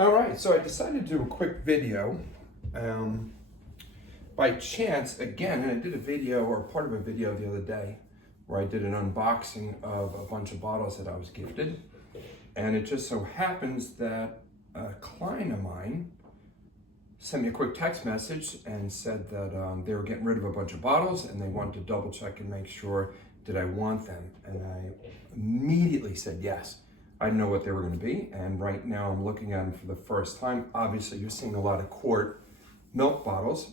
All right, so I decided to do a quick video. By chance, again, and I did a video or part of a video the other day where I did an unboxing of a bunch of bottles that I was gifted. And it just so happens that a client of mine sent me a quick text message and said that they were getting rid of a bunch of bottles and they wanted to double check and make sure that I want them. And I immediately said yes. I didn't know what they were going to be, and right now I'm looking at them for the first time. Obviously, you're seeing a lot of quart milk bottles.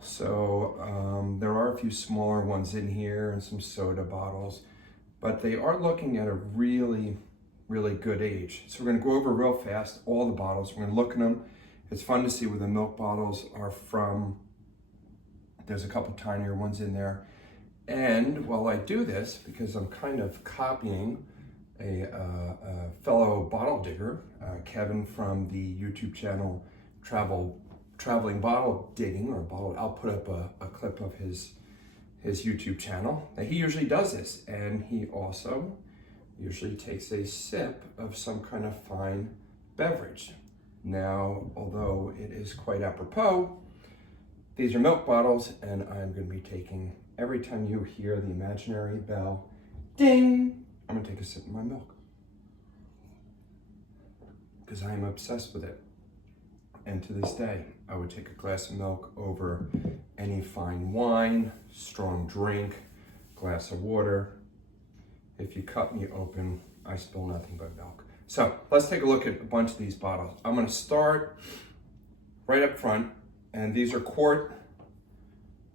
So there are a few smaller ones in here and some soda bottles, but they are looking at a really, really good age. So we're going to go over real fast all the bottles. We're going to look at them. It's fun to see where the milk bottles are from. There's a couple tinier ones in there. And while I do this, because I'm kind of copying a fellow bottle digger, Kevin from the YouTube channel Traveling Bottle Digging, or bottle. I'll put up a clip of his YouTube channel. Now, he usually does this, and he also usually takes a sip of some kind of fine beverage. Now, although it is quite apropos, these are milk bottles, and I'm going to be taking, every time you hear the imaginary bell, ding, I'm going to take a sip of my milk because I am obsessed with it. And to this day, I would take a glass of milk over any fine wine, strong drink, glass of water. If you cut me open, I spill nothing but milk. So let's take a look at a bunch of these bottles. I'm going to start right up front, and these are quart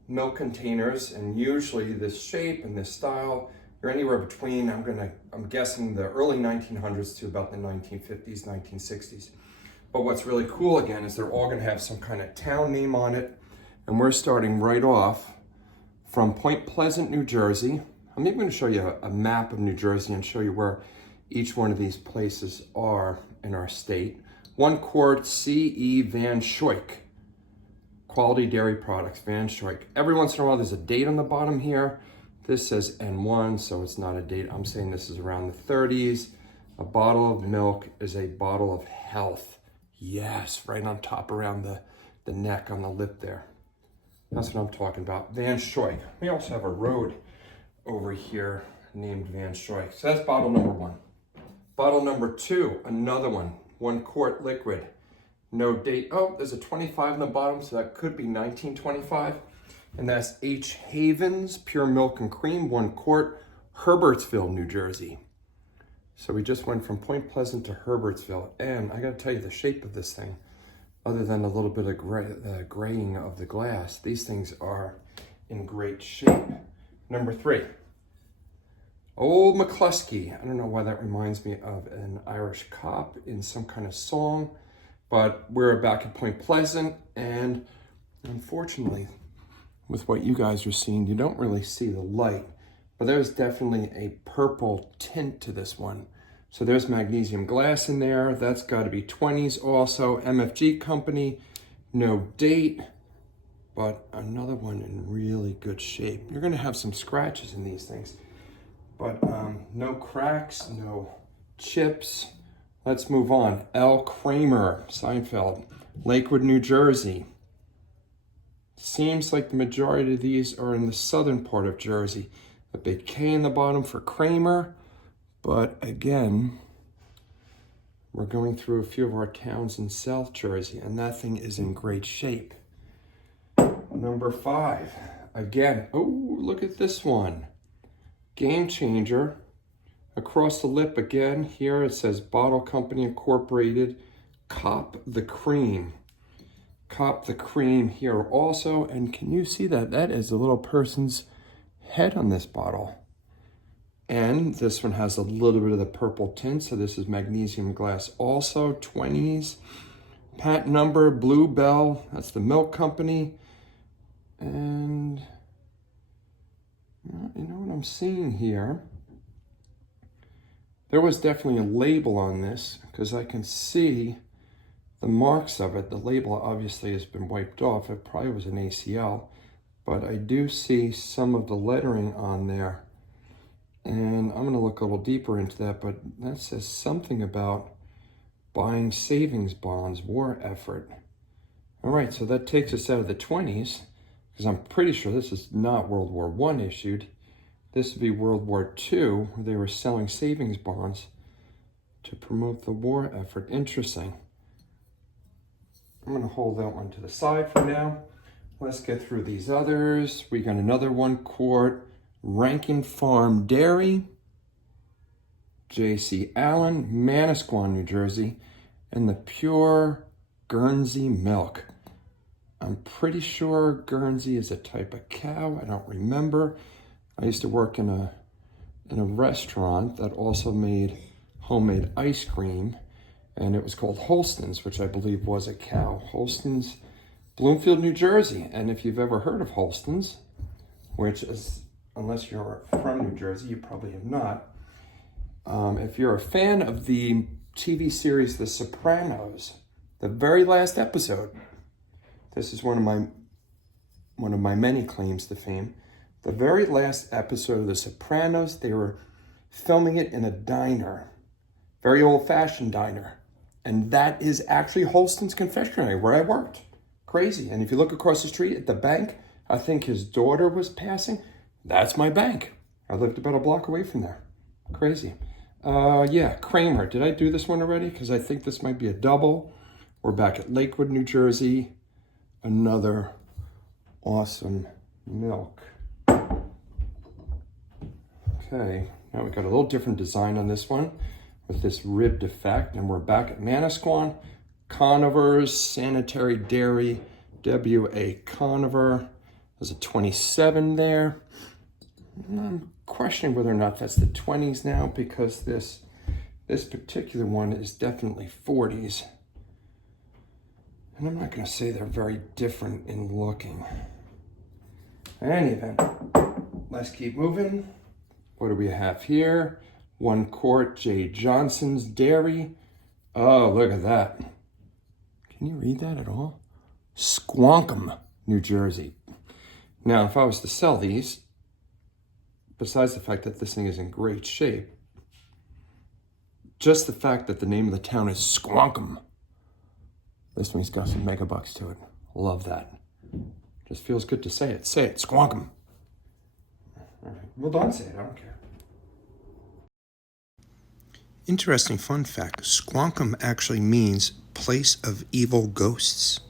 milk containers, and usually this shape and this style, you're anywhere between, I'm guessing the early 1900s to about the 1950s, 1960s. But what's really cool again is they're all going to have some kind of town name on it. And we're starting right off from Point Pleasant, New Jersey. I'm even going to show you a map of New Jersey and show you where each one of these places are in our state. 1 quart C.E. Van Schuik. Quality dairy products, Van Schuik. Every once in a while there's a date on the bottom here. This says N1, so it's not a date. I'm saying this is around the 30s. A bottle of milk is a bottle of health. Yes, right on top around the neck on the lip there. That's what I'm talking about. Van Schuik. We also have a road over here named Van Schuik. So that's bottle number 1. Bottle number 2, another one. 1 quart liquid. No date. Oh, there's a 25 on the bottom, so that could be 1925. And that's H. Haven's Pure Milk and Cream, 1 quart, Herbertsville, New Jersey. So we just went from Point Pleasant to Herbertsville, and I gotta tell you, the shape of this thing, other than a little bit of graying of the glass, these things are in great shape. Number 3, Old McCluskey. I don't know why that reminds me of an Irish cop in some kind of song, but we're back at Point Pleasant, and unfortunately, with what you guys are seeing, you don't really see the light, but there's definitely a purple tint to this one. So there's magnesium glass in there. That's got to be 20s also. MFG company, no date, but another one in really good shape. You're going to have some scratches in these things, but no cracks, no chips. Let's move on. L. Kramer, Seinfeld, Lakewood, New Jersey. Seems like the majority of these are in the southern part of Jersey. A big K in the bottom for Kramer. But again, we're going through a few of our towns in South Jersey, and that thing is in great shape. Number 5. Again, oh, look at this one. Game Changer. Across the lip again, here it says Bottle Company Incorporated, Cop the Cream. Cop the Cream here also, and can you see that? That is the little person's head on this bottle. And this one has a little bit of the purple tint, so this is magnesium glass also, 20s. Patent number, Bluebell, that's the milk company. And you know what I'm seeing here? There was definitely a label on this because I can see the marks of it. The label obviously has been wiped off. It probably was an ACL, but I do see some of the lettering on there. And I'm going to look a little deeper into that, but that says something about buying savings bonds, war effort. All right, so that takes us out of the 20s, because I'm pretty sure this is not World War I issued. This would be World War II, where they were selling savings bonds to promote the war effort. Interesting. I'm going to hold that one to the side for now. Let's get through these others. We got another 1 quart Rankin Farm Dairy, J.C. Allen, Manasquan, New Jersey, and the Pure Guernsey Milk. I'm pretty sure Guernsey is a type of cow. I don't remember. I used to work in a restaurant that also made homemade ice cream, and it was called Holston's, which I believe was a cow. Holston's, Bloomfield, New Jersey. And if you've ever heard of Holston's, which is, unless you're from New Jersey, you probably have not. If you're a fan of the TV series The Sopranos, the very last episode, this is one of my many claims to fame. The very last episode of The Sopranos, they were filming it in a diner, very old-fashioned diner. And that is actually Holston's confectionery, where I worked. Crazy. And if you look across the street at the bank, I think his daughter was passing. That's my bank. I lived about a block away from there. Crazy. Yeah, Kramer. Did I do this one already? Because I think this might be a double. We're back at Lakewood, New Jersey. Another awesome milk. Okay, now we got a little different design on this one with this ribbed effect, and we're back at Manasquan, Conover's Sanitary Dairy, W.A. Conover. There's a 27 there. I'm questioning whether or not that's the 20s now, because this particular one is definitely 40s. And I'm not going to say they're very different in looking. In any event, let's keep moving. What do we have here? 1 quart J. Johnson's Dairy. Oh, look at that. Can you read that at all? Squonkam, New Jersey. Now, if I was to sell these, besides the fact that this thing is in great shape, just the fact that the name of the town is Squonkam, this one's got some megabucks to it. Love that. Just feels good to say it. Say it, Squonkam. All right. Well, don't say it, I don't care. Interesting fun fact, Squonkam actually means place of evil ghosts.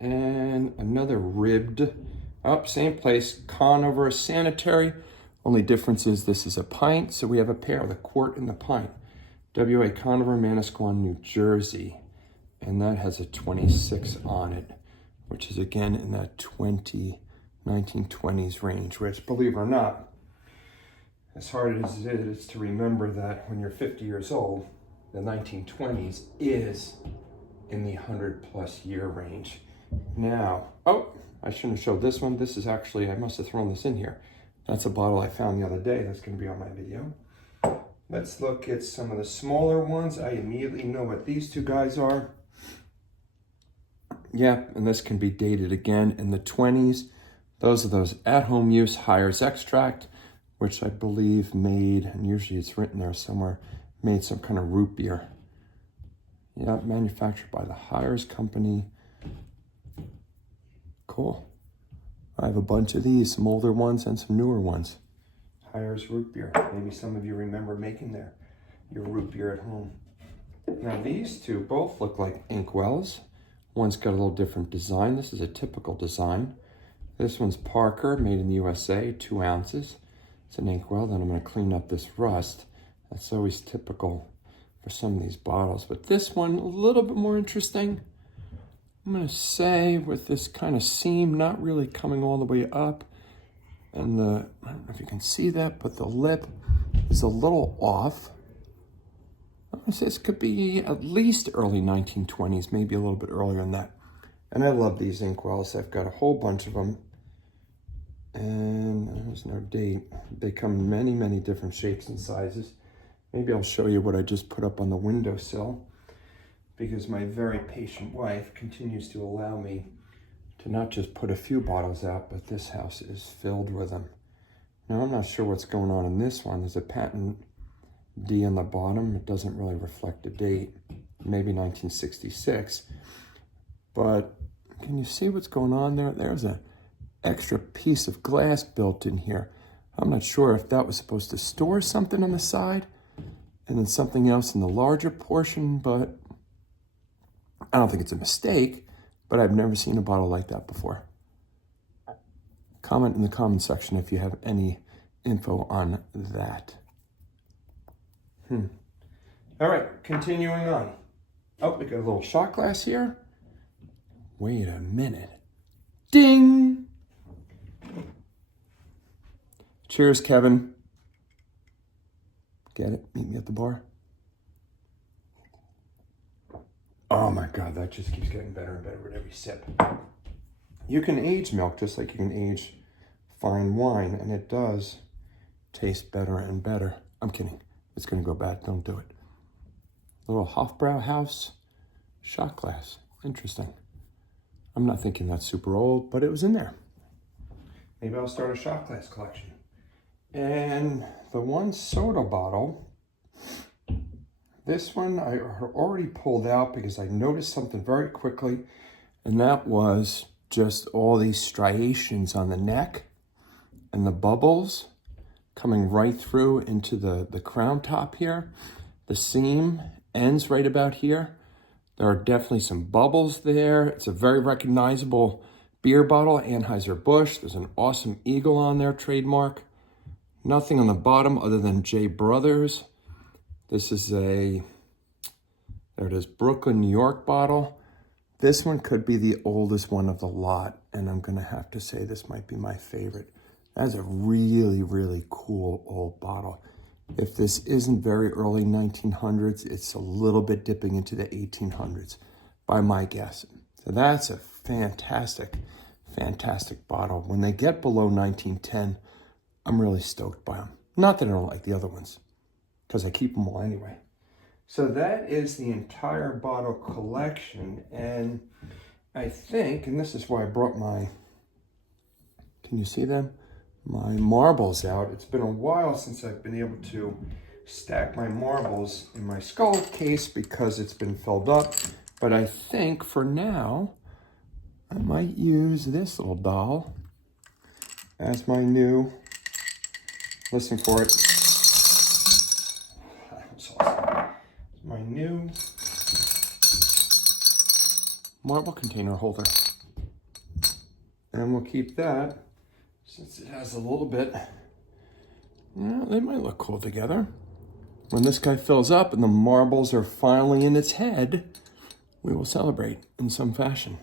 And another ribbed, same place, Conover Sanitary. Only difference is this is a pint, so we have a pair, the quart and the pint. W.A. Conover, Manasquan, New Jersey. And that has a 26 on it, which is again in that 1920s range, which, believe it or not, as hard as it is to remember that when you're 50 years old, the 1920s is in the 100+ year range. Now, I shouldn't have showed this one. This is actually, I must have thrown this in here. That's a bottle I found the other day. That's going to be on my video. Let's look at some of the smaller ones. I immediately know what these two guys are. Yeah, and this can be dated again in the 20s. Those are those at-home use Hires extract, which I believe made, and usually it's written there somewhere, made some kind of root beer. Yeah, manufactured by the Hires Company. Cool. I have a bunch of these, some older ones and some newer ones. Hires root beer. Maybe some of you remember making your root beer at home. Now these two both look like inkwells. One's got a little different design. This is a typical design. This one's Parker, made in the USA, 2 ounces. It's an inkwell. Then I'm going to clean up this rust. That's always typical for some of these bottles. But this one, a little bit more interesting. I'm going to say with this kind of seam not really coming all the way up. And I don't know if you can see that, but the lip is a little off. I'm going to say this could be at least early 1920s, maybe a little bit earlier than that. And I love these inkwells. I've got a whole bunch of them. And there's no date. They come in many, many different shapes and sizes. Maybe I'll show you what I just put up on the windowsill, because my very patient wife continues to allow me to not just put a few bottles out, but this house is filled with them. Now, I'm not sure what's going on in this one. There's a patent D on the bottom. It doesn't really reflect the date, maybe 1966. But can you see what's going on there? There's an extra piece of glass built in here. I'm not sure if that was supposed to store something on the side and then something else in the larger portion, but I don't think it's a mistake, but I've never seen a bottle like that before. Comment in the comment section if you have any info on that. All right, continuing on. Oh, we got a little shot glass here. Wait a minute. Ding! Cheers, Kevin. Get it? Meet me at the bar. Oh my God, that just keeps getting better and better with every sip. You can age milk just like you can age fine wine, and it does taste better and better. I'm kidding. It's going to go bad. Don't do it. Little Hofbrauhaus shot glass. Interesting. I'm not thinking that's super old, but it was in there. Maybe I'll start a shot glass collection. And the one soda bottle, this one I had already pulled out because I noticed something very quickly, and that was just all these striations on the neck and the bubbles coming right through into the crown top here. The seam ends right about here. There are definitely some bubbles there. It's a very recognizable beer bottle, Anheuser-Busch. There's an awesome eagle on there, trademark. Nothing on the bottom other than J. Brothers. This is there it is, Brooklyn, New York bottle. This one could be the oldest one of the lot, and I'm gonna have to say this might be my favorite. That's a really, really cool old bottle. If this isn't very early 1900s, it's a little bit dipping into the 1800s by my guess. So that's a fantastic, fantastic bottle. When they get below 1910, I'm really stoked by them. Not that I don't like the other ones, because I keep them all anyway. So that is the entire bottle collection. And I think, and this is why I brought my, can you see them? My marbles out. It's been a while since I've been able to stack my marbles in my skull case because it's been filled up. But I think for now, I might use this little doll as my new, listen for it. That's awesome. My new marble container holder. And we'll keep that. Since it has a little bit, they might look cool together. When this guy fills up and the marbles are finally in its head, we will celebrate in some fashion.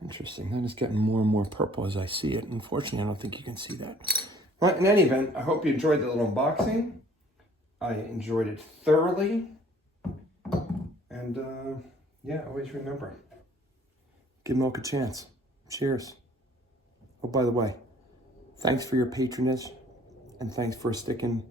Interesting. That is getting more and more purple as I see it. Unfortunately, I don't think you can see that. But in any event, I hope you enjoyed the little unboxing. I enjoyed it thoroughly. And yeah, always remember, give milk a chance. Cheers. Oh, by the way, thanks for your patronage and thanks for sticking.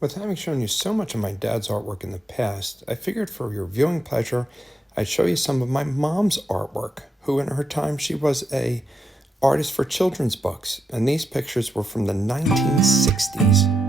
With having shown you so much of my dad's artwork in the past, I figured for your viewing pleasure, I'd show you some of my mom's artwork, who in her time, she was a artist for children's books, and these pictures were from the 1960s.